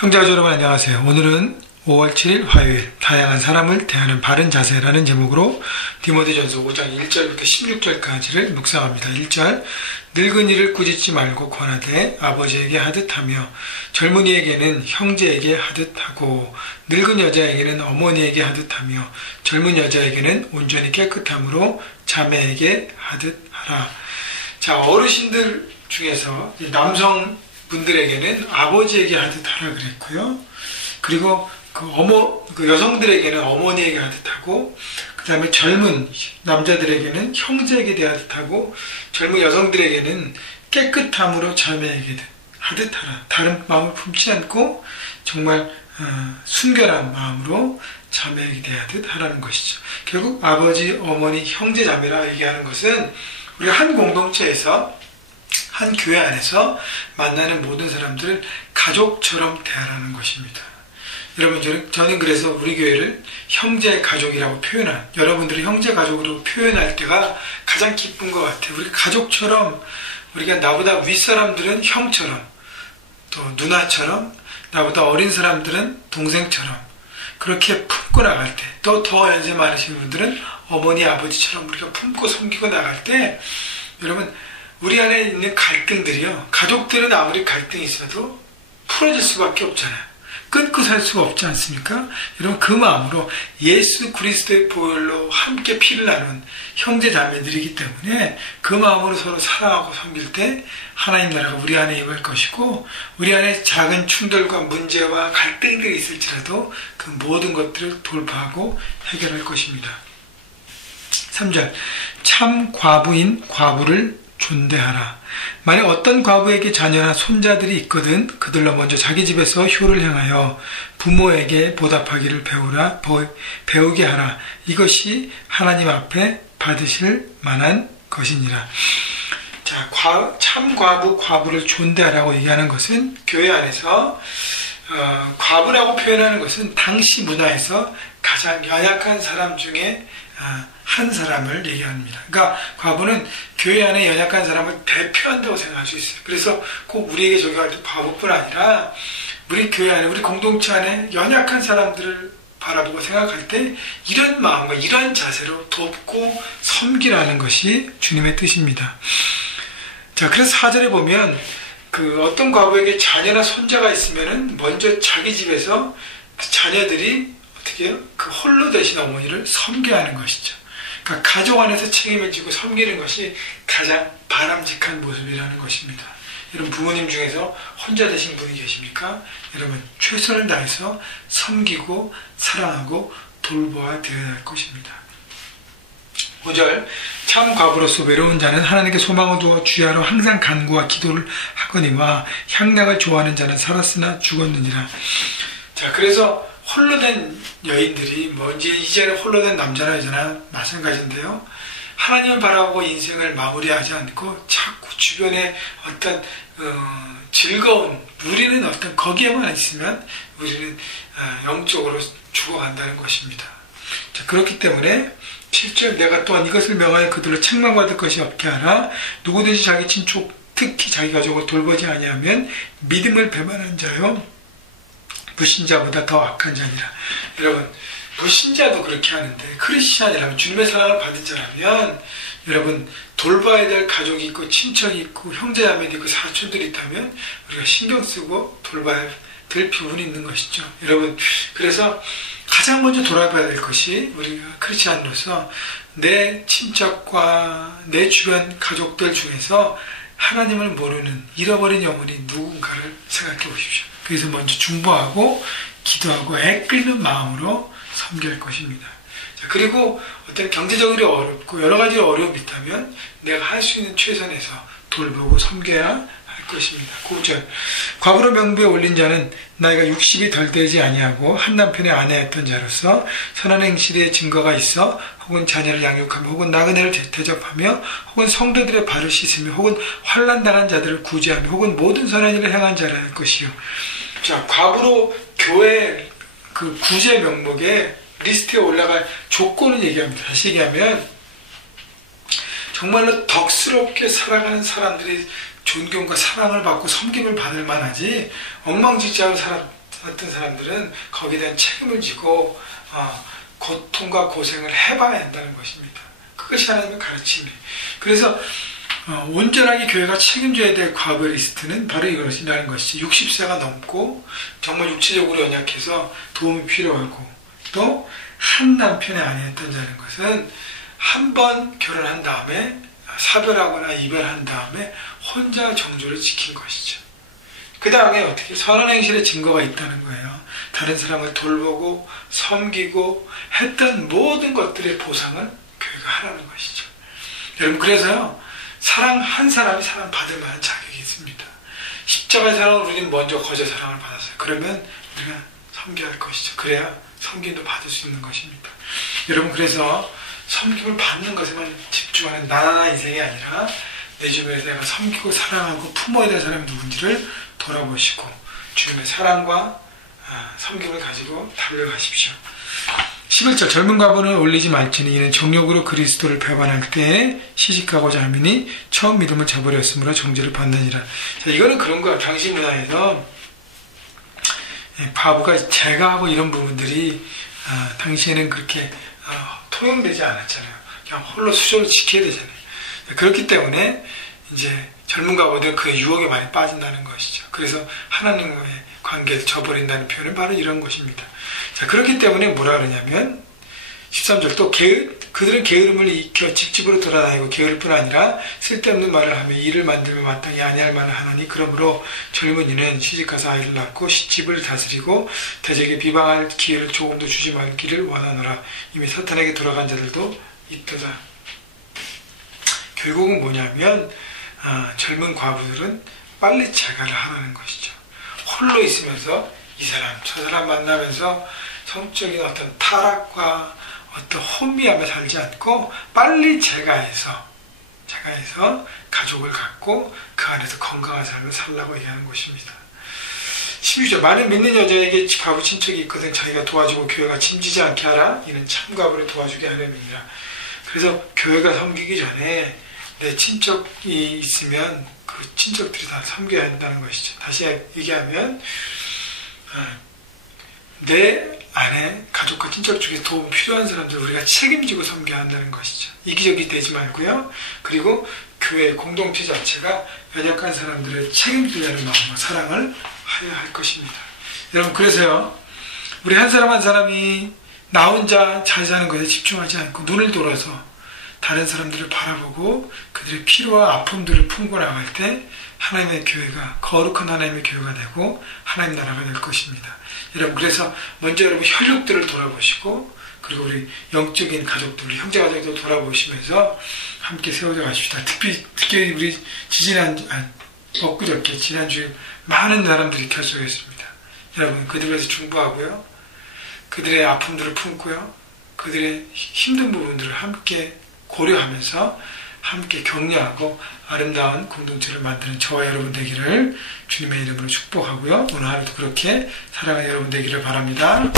형제자매 여러분 안녕하세요. 오늘은 5월 7일 화요일 다양한 사람을 대하는 바른 자세라는 제목으로 디모데전서 5장 1절부터 16절까지를 묵상합니다. 1절 늙은이를 꾸짖지 말고 권하되 아버지에게 하듯 하며 젊은이에게는 형제에게 하듯 하고 늙은 여자에게는 어머니에게 하듯 하며 젊은 여자에게는 온전히 깨끗함으로 자매에게 하듯 하라. 자, 어르신들 중에서 남성분들에게는 아버지에게 하듯 하라 그랬고요. 그리고 그 여성들에게는 어머니에게 하듯 하고, 그 다음에 젊은 남자들에게는 형제에게 대하듯 하고, 젊은 여성들에게는 깨끗함으로 자매에게 하듯 하라. 다른 마음을 품지 않고 정말 순결한 마음으로 자매에게 대하듯 하라는 것이죠. 결국 아버지, 어머니, 형제, 자매라 얘기하는 것은 우리가 한 공동체에서 한 교회 안에서 만나는 모든 사람들을 가족처럼 대하라는 것입니다. 여러분, 저는 그래서 우리 교회를 형제 가족이라고 여러분들이 형제 가족으로 표현할 때가 가장 기쁜 것 같아요. 우리 가족처럼, 우리가 나보다 윗사람들은 형처럼, 또 누나처럼, 나보다 어린 사람들은 동생처럼 그렇게 품고 나갈 때, 또 더 연세 많으신 분들은 어머니, 아버지처럼 우리가 품고 섬기고 나갈 때, 여러분, 우리 안에 있는 갈등들이요, 가족들은 아무리 갈등이 있어도 풀어질 수밖에 없잖아요. 끊고 살 수가 없지 않습니까? 여러분, 그 마음으로 예수 그리스도의 보혈로 함께 피를 나눈 형제 자매들이기 때문에 그 마음으로 서로 사랑하고 섬길 때 하나님 나라가 우리 안에 임할 것이고, 우리 안에 작은 충돌과 문제와 갈등들이 있을지라도 그 모든 것들을 돌파하고 해결할 것입니다. 3절 참 과부인 과부를 존대하라. 만약 어떤 과부에게 자녀나 손자들이 있거든 그들로 먼저 자기 집에서 효를 행하여 부모에게 보답하기를 배우게 하라. 이것이 하나님 앞에 받으실 만한 것이니라. 자, 참 과부를 존대하라고 얘기하는 것은 교회 안에서 과부라고 표현하는 것은 당시 문화에서 가장 연약한 사람 중에 한 사람을 얘기합니다. 그러니까 과부는 교회 안에 연약한 사람을 대표한다고 생각할 수 있어요. 그래서 꼭 우리에게 적용할 때 과부뿐 아니라 우리 교회 안에, 우리 공동체 안에 연약한 사람들을 바라보고 생각할 때 이런 마음과 이런 자세로 돕고 섬기라는 것이 주님의 뜻입니다. 자, 그래서 4절에 보면 어떤 과부에게 자녀나 손자가 있으면은 먼저 자기 집에서 자녀들이 어떻게 해요? 홀로 되신 어머니를 섬겨야 하는 것이죠. 그러니까 가족 안에서 책임을 지고 섬기는 것이 가장 바람직한 모습이라는 것입니다. 여러분, 부모님 중에서 혼자 되신 분이 계십니까? 여러분, 최선을 다해서 섬기고 사랑하고 돌보아 드려야 할 것입니다. 5절 참 과부로서 외로운 자는 하나님께 소망을 두어 주야로 항상 간구와 기도를 하거니와 향락을 좋아하는 자는 살았으나 죽었느니라. 자, 그래서 홀로 된 여인들이 이제는 홀로 된 남자나 여자나 마찬가지인데요, 하나님을 바라보고 인생을 마무리하지 않고 자꾸 주변에 어떤 즐거운, 우리는 어떤 거기에만 있으면 우리는 영적으로 죽어간다는 것입니다. 자, 그렇기 때문에 7절 내가 또한 이것을 명하여 그들로 책망받을 것이 없게 하라. 누구든지 자기 친족 특히 자기 가족을 돌보지 아니하면 믿음을 배반한 자요 불신자보다 더 악한 자니라. 여러분, 불신자도 그렇게 하는데 크리스찬이라면, 주님의 사랑을 받은 자라면 여러분, 돌봐야 될 가족이 있고 친척이 있고 형제자매도 있고 사촌들이 있다면 우리가 신경 쓰고 돌봐야 될 부분이 있는 것이죠. 여러분, 그래서 가장 먼저 돌아봐야 될 것이, 우리가 크리스찬으로서 내 친척과 내 주변 가족들 중에서 하나님을 모르는 잃어버린 영혼이 누군가를 생각해 보십시오. 그래서 먼저 중보하고 기도하고 애끓는 마음으로 섬길 것입니다. 자, 그리고 어떤 경제적으로 어렵고 여러 가지 어려움이 있다면 내가 할 수 있는 최선에서 돌보고 섬겨야 할 것입니다. 9절 과부로 명부에 올린 자는 나이가 60이 덜 되지 아니하고 한 남편의 아내였던 자로서 선한 행실의 증거가 있어 혹은 자녀를 양육하며 혹은 나그네를 대접하며 혹은 성도들의 발을 씻으며 혹은 환난당한 자들을 구제하며 혹은 모든 선한 일을 행한 자라 할 것이요. 자, 과부로 교회 구제 명목에 리스트에 올라갈 조건을 얘기합니다. 다시 얘기하면 정말로 덕스럽게 살아가는 사람들이 존경과 사랑을 받고 섬김을 받을 만하지, 엉망진창으로 어떤 사람들은 거기에 대한 책임을 지고 고통과 고생을 해봐야 한다는 것입니다. 그것이 하나님의 가르침이에요. 그래서 온전하게 교회가 책임져야 될 과거 리스트는 바로 이것이라는 것이죠. 60세가 넘고 정말 육체적으로 연약해서 도움이 필요하고 또 한 남편의 아내였다는 것은 한 번 결혼한 다음에 사별하거나 이별한 다음에 혼자 정조를 지킨 것이죠. 그 다음에 어떻게 선한 행실의 증거가 있다는 거예요. 다른 사람을 돌보고 섬기고 했던 모든 것들의 보상을 교회가 하라는 것이죠. 여러분, 그래서요, 한 사람이 사랑받을 만한 자격이 있습니다. 십자가의 사랑을 우리는 먼저 거저 사랑을 받았어요. 그러면 우리가 섬겨야 할 것이죠. 그래야 섬김도 받을 수 있는 것입니다. 여러분, 그래서 섬김을 받는 것에만 집중하는 나나나 인생이 아니라 내 주변에서 내가 섬기고 사랑하고 품어야 될 사람이 누군지를 돌아보시고 주님의 사랑과 섬김을 가지고 달려가십시오. 11절 젊은 과부는 올리지 말지니 이는 정욕으로 그리스도를 배반할 때에 시집가고자 하미니 처음 믿음을 저버렸으므로 정죄를 받느니라. 자, 이거는 그런 거야. 당시 문화에서 과부가 제가하고 이런 부분들이 당시에는 그렇게 통용되지 않았잖아요. 그냥 홀로 수조를 지켜야 되잖아요. 그렇기 때문에 이제 젊은 과부들은 그 유혹에 많이 빠진다는 것이죠. 그래서 하나님과의 관계를 저버린다는 표현은 바로 이런 것입니다. 자, 그렇기 때문에 뭐라 그러냐면 13절 또 그들은 게으름을 익혀 집집으로 돌아다니고 게으를 뿐 아니라 쓸데없는 말을 하며 일을 만들며 마땅히 아니할 말을 하나니 그러므로 젊은이는 시집가서 아이를 낳고 집을 다스리고 대적에 비방할 기회를 조금도 주지 말기를 원하노라. 이미 사탄에게 돌아간 자들도 있도다. 결국은 뭐냐면 젊은 과부들은 빨리 재가를 하라는 것이죠. 홀로 있으면서 이 사람 저 사람 만나면서 성적인 어떤 타락과 어떤 혼미함에 살지 않고 빨리 재가해서 가족을 갖고 그 안에서 건강한 삶을 살라고 얘기하는 것입니다. 12절 만일 믿는 여자에게 과부 친척이 있거든 자기가 도와주고 교회가 짐지지 않게 하라. 이는 참 과부를 도와주게 하려니라. 그래서 교회가 섬기기 전에 내 친척이 있으면 그 친척들이 다 섬겨야 한다는 것이죠. 다시 얘기하면 내 안에 가족과 친척 중에 도움 필요한 사람들 우리가 책임지고 섬겨야 한다는 것이죠. 이기적이 되지 말고요. 그리고 교회 공동체 자체가 연약한 사람들을 책임지려는 마음과 사랑을 하여야 할 것입니다. 여러분, 그래서요, 우리 한 사람 한 사람이 나 혼자 잘 사는 것에 집중하지 않고 눈을 돌아서 다른 사람들을 바라보고 그들의 필요와 아픔들을 품고 나갈 때 하나님의 교회가 거룩한 하나님의 교회가 되고 하나님 나라가 될 것입니다. 여러분, 그래서 먼저 여러분 혈육들을 돌아보시고 그리고 우리 영적인 가족들, 우리 형제 가족들 돌아보시면서 함께 세워져 가십시다. 특히 우리 엊그저께 지난주에 많은 사람들이 결석했습니다. 여러분, 그들에서 중보하고요, 그들의 아픔들을 품고요, 그들의 힘든 부분들을 함께 고려하면서 함께 격려하고 아름다운 공동체를 만드는 저와 여러분 되기를 주님의 이름으로 축복하고요. 오늘 하루도 그렇게 살아가는 여러분 되기를 바랍니다.